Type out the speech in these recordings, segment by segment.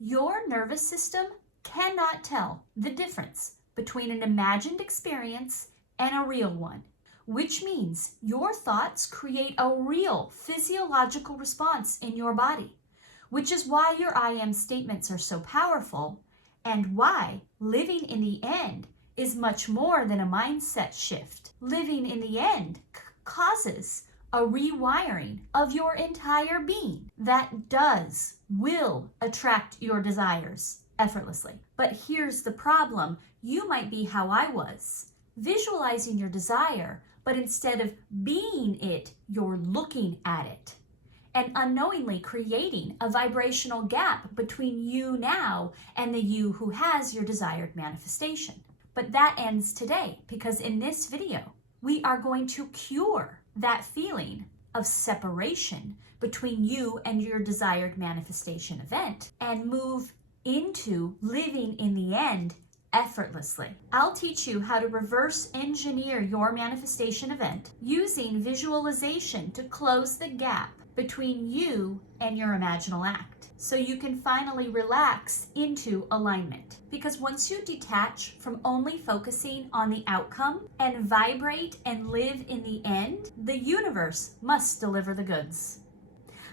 Your nervous system cannot tell the difference between an imagined experience and a real one, which means your thoughts create a real physiological response in your body, which is why your I am statements are so powerful and why living in the end is much more than a mindset shift. Living in the end causes a rewiring of your entire being that will attract your desires effortlessly. But here's the problem. You might be how I was, visualizing your desire, but instead of being it, you're looking at it and unknowingly creating a vibrational gap between you now and the you who has your desired manifestation. But that ends today, because in this video, we are going to cure that feeling of separation between you and your desired manifestation event and move into living in the end effortlessly. I'll teach you how to reverse engineer your manifestation event using visualization to close the gap between you and your imaginal act, so you can finally relax into alignment. Because once you detach from only focusing on the outcome and vibrate and live in the end, the universe must deliver the goods.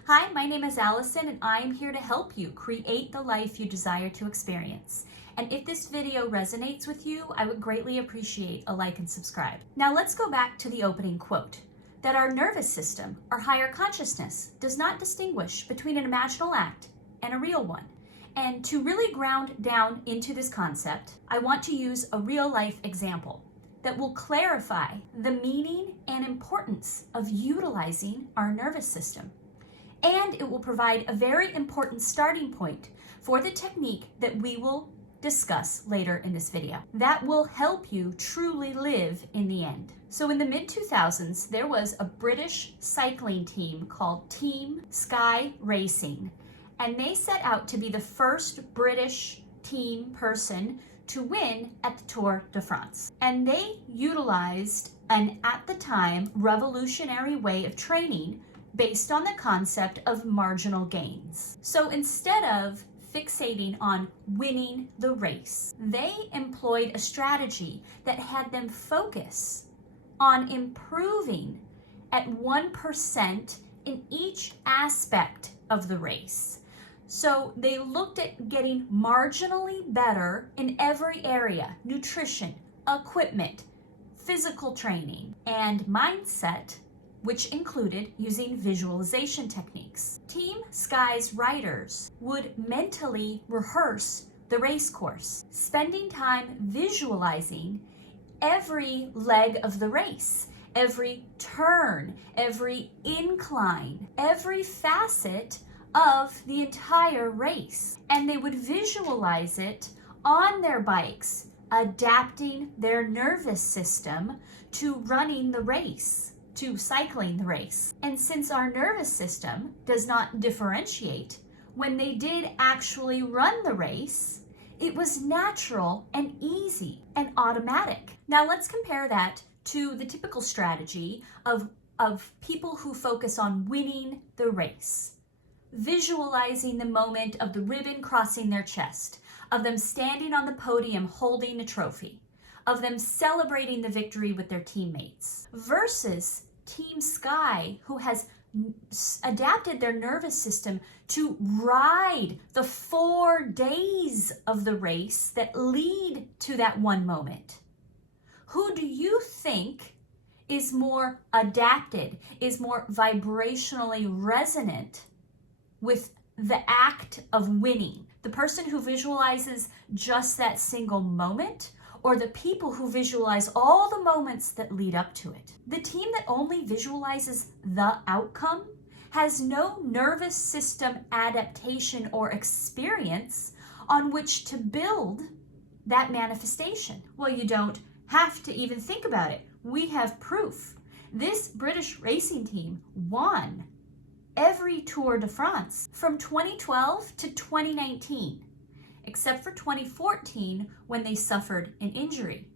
Hi, my name is Allison, and I am here to help you create the life you desire to experience. And if this video resonates with you, I would greatly appreciate a like and subscribe. Now let's go back to the opening quote, that our nervous system, our higher consciousness, does not distinguish between an imaginal act and a real one. And to really ground down into this concept, I want to use a real life example that will clarify the meaning and importance of utilizing our nervous system. And it will provide a very important starting point for the technique that we will discuss later in this video that will help you truly live in the end. So in the mid-2000s, there was a British cycling team called Team Sky Racing, and they set out to be the first British team person to win at the Tour de France. And they utilized an, at the time, revolutionary way of training based on the concept of marginal gains. So instead of fixating on winning the race, they employed a strategy that had them focus on improving at 1% in each aspect of the race. So they looked at getting marginally better in every area: nutrition, equipment, physical training, and mindset, which included using visualization techniques. Team Sky's riders would mentally rehearse the race course, spending time visualizing every leg of the race, every turn, every incline, every facet of the entire race. And they would visualize it on their bikes, adapting their nervous system to running the race, to cycling the race. And since our nervous system does not differentiate, when they did actually run the race, it was natural and easy and automatic. Now let's compare that to the typical strategy of people who focus on winning the race, visualizing the moment of the ribbon crossing their chest, of them standing on the podium holding a trophy, of them celebrating the victory with their teammates, versus Team Sky, who has adapted their nervous system to ride the 4 days of the race that lead to that one moment. Who do you think is more adapted, is more vibrationally resonant with the act of winning? The person who visualizes just that single moment, or the people who visualize all the moments that lead up to it? The team that only visualizes the outcome has no nervous system adaptation or experience on which to build that manifestation. Well, you don't have to even think about it. We have proof. This British racing team won every Tour de France from 2012 to 2019. Except for 2014 when they suffered an injury.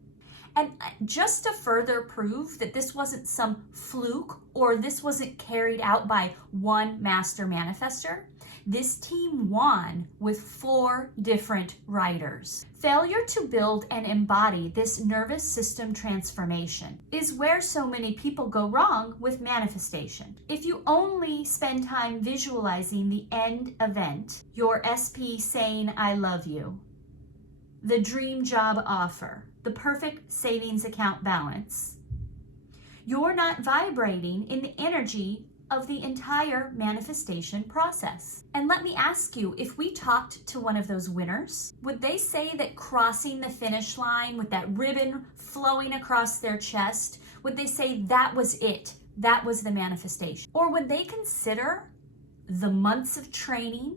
And just to further prove that this wasn't some fluke or this wasn't carried out by one master manifester, This team won with 4 different writers. Failure to build and embody this nervous system transformation is where so many people go wrong with manifestation. If you only spend time visualizing the end event, your SP saying I love you, the dream job offer, the perfect savings account balance, you're not vibrating in the energy of the entire manifestation process. And let me ask you, if we talked to one of those winners, would they say that crossing the finish line with that ribbon flowing across their chest, would they say that was it? That was the manifestation? Or would they consider the months of training,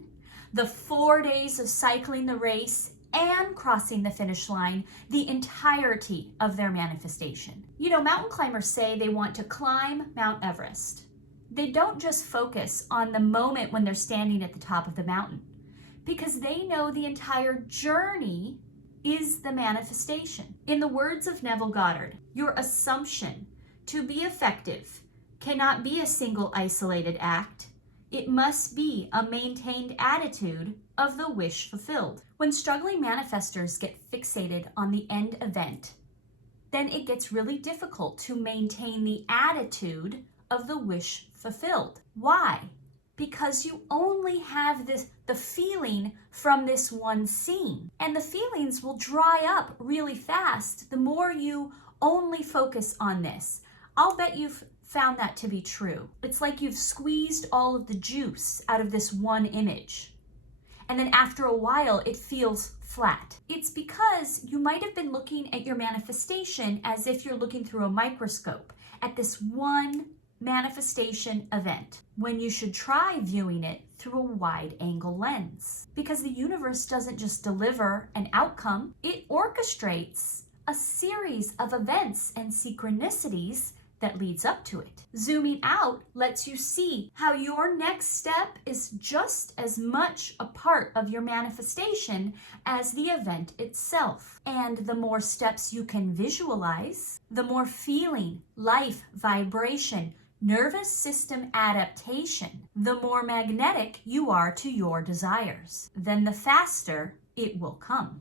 the 4 days of cycling the race, and crossing the finish line, the entirety of their manifestation? You know, mountain climbers say they want to climb Mount Everest. They don't just focus on the moment when they're standing at the top of the mountain, because they know the entire journey is the manifestation. In the words of Neville Goddard, your assumption to be effective cannot be a single isolated act. It must be a maintained attitude of the wish fulfilled. When struggling manifestors get fixated on the end event, then it gets really difficult to maintain the attitude of the wish fulfilled. Why? Because you only have the feeling from this one scene, and the feelings will dry up really fast the more you only focus on this. I'll bet you've found that to be true. It's like you've squeezed all of the juice out of this one image, and then after a while it feels flat. It's because you might have been looking at your manifestation as if you're looking through a microscope at this one manifestation event, when you should try viewing it through a wide angle lens. Because the universe doesn't just deliver an outcome, it orchestrates a series of events and synchronicities that leads up to it. Zooming out lets you see how your next step is just as much a part of your manifestation as the event itself. And the more steps you can visualize, the more feeling, life, vibration, nervous system adaptation, the more magnetic you are to your desires, then the faster it will come.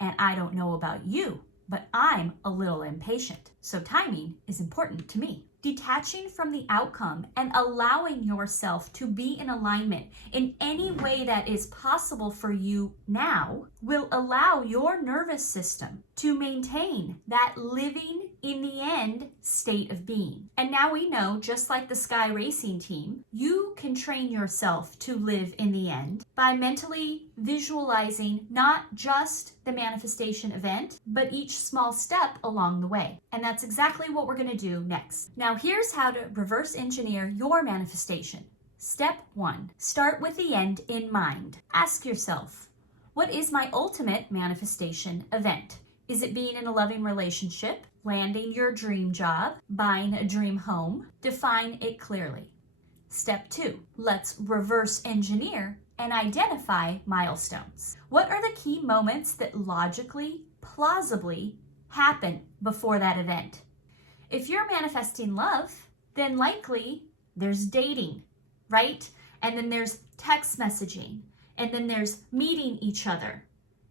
And I don't know about you, but I'm a little impatient, so timing is important to me. Detaching from the outcome and allowing yourself to be in alignment in any way that is possible for you now will allow your nervous system to maintain that living in the end state of being. And now we know, just like the Sky Racing team, you can train yourself to live in the end by mentally visualizing not just the manifestation event, but each small step along the way. And that's exactly what we're going to do next. Now, here's how to reverse engineer your manifestation. Step 1, start with the end in mind. Ask yourself, what is my ultimate manifestation event? Is it being in a loving relationship, landing your dream job, buying a dream home? Define it clearly. Step 2, let's reverse engineer and identify milestones. What are the key moments that logically, plausibly happen before that event? If you're manifesting love, then likely there's dating, right? And then there's text messaging, and then there's meeting each other,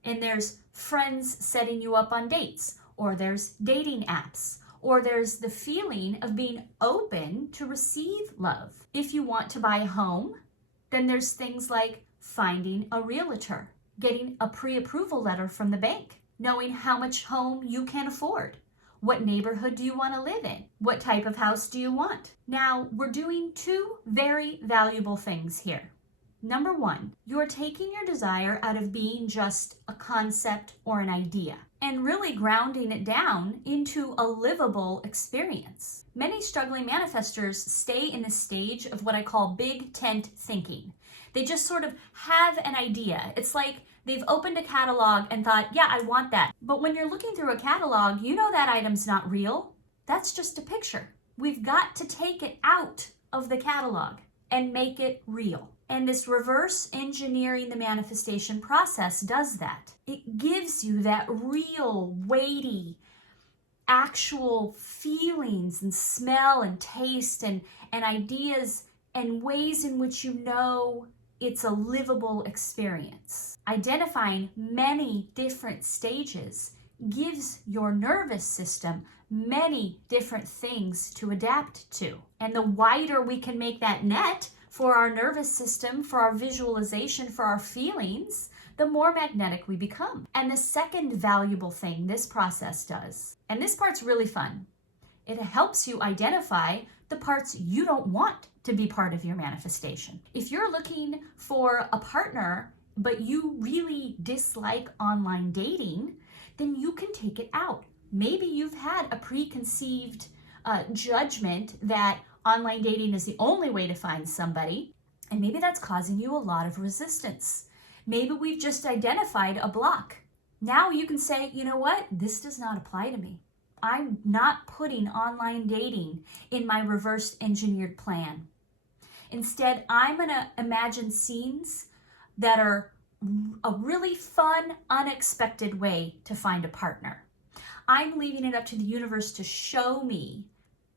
and there's friends setting you up on dates, or there's dating apps, or there's the feeling of being open to receive love. If you want to buy a home, then there's things like finding a realtor, getting a pre-approval letter from the bank, knowing how much home you can afford. What neighborhood do you want to live in? What type of house do you want? Now, we're doing 2 very valuable things here. Number 1, you're taking your desire out of being just a concept or an idea and really grounding it down into a livable experience. Many struggling manifestors stay in the stage of what I call big tent thinking. They just sort of have an idea. It's like they've opened a catalog and thought, yeah, I want that. But when you're looking through a catalog, you know that item's not real. That's just a picture. We've got to take it out of the catalog and make it real. And this reverse engineering the manifestation process does that. It gives you that real, weighty, actual feelings and smell and taste and ideas and ways in which you know it's a livable experience. Identifying many different stages gives your nervous system many different things to adapt to. And the wider we can make that net for our nervous system, for our visualization, for our feelings, the more magnetic we become. And the second valuable thing this process does, and this part's really fun, it helps you identify the parts you don't want to be part of your manifestation. If you're looking for a partner, but you really dislike online dating, then you can take it out. Maybe you've had a preconceived judgment that online dating is the only way to find somebody, and maybe that's causing you a lot of resistance. Maybe we've just identified a block. Now you can say, you know what? This does not apply to me. I'm not putting online dating in my reverse engineered plan. Instead, I'm going to imagine scenes that are a really fun, unexpected way to find a partner. I'm leaving it up to the universe to show me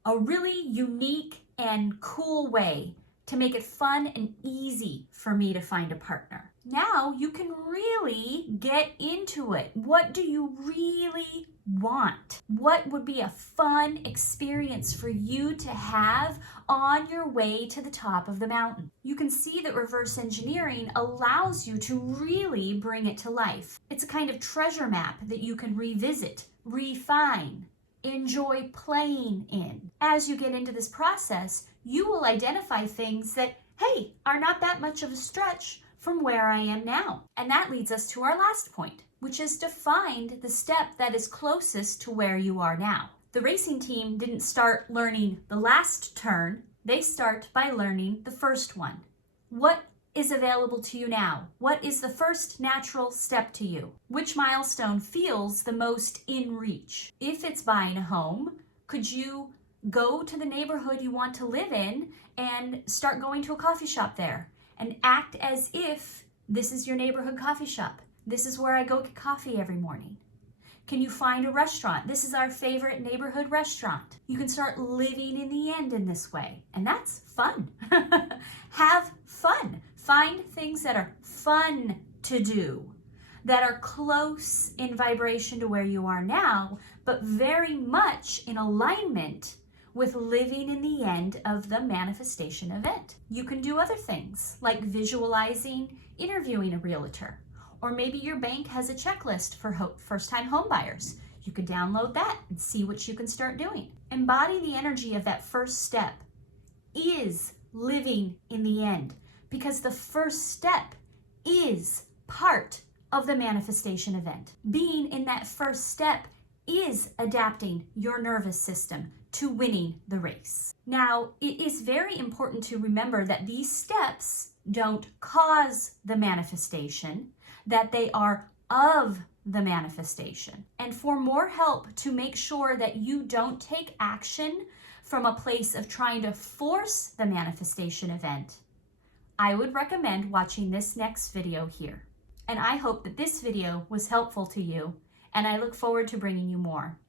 a really unique and cool way to make it fun and easy for me to find a partner. Now you can really get into it. What do you really want? What would be a fun experience for you to have on your way to the top of the mountain? You can see that reverse engineering allows you to really bring it to life. It's a kind of treasure map that you can revisit, refine, enjoy playing in. As you get into this process, you will identify things that, hey, are not that much of a stretch from where I am now. And that leads us to our last point, which is to find the step that is closest to where you are now. The racing team didn't start learning the last turn. They start by learning the first one. What is available to you now? What is the first natural step to you? Which milestone feels the most in reach? If it's buying a home, could you go to the neighborhood you want to live in and start going to a coffee shop there and act as if this is your neighborhood coffee shop? This is where I go get coffee every morning. Can you find a restaurant? This is our favorite neighborhood restaurant. You can start living in the end in this way. And that's fun. Have fun. Find things that are fun to do, that are close in vibration to where you are now, but very much in alignment with living in the end of the manifestation event. You can do other things like visualizing, interviewing a realtor, or maybe your bank has a checklist for first-time home buyers. You could download that and see what you can start doing. Embody the energy of that first step is living in the end, because the first step is part of the manifestation event. Being in that first step is adapting your nervous system to winning the race. Now, it is very important to remember that these steps don't cause the manifestation, that they are of the manifestation. And for more help to make sure that you don't take action from a place of trying to force the manifestation event, I would recommend watching this next video here. And I hope that this video was helpful to you, and I look forward to bringing you more.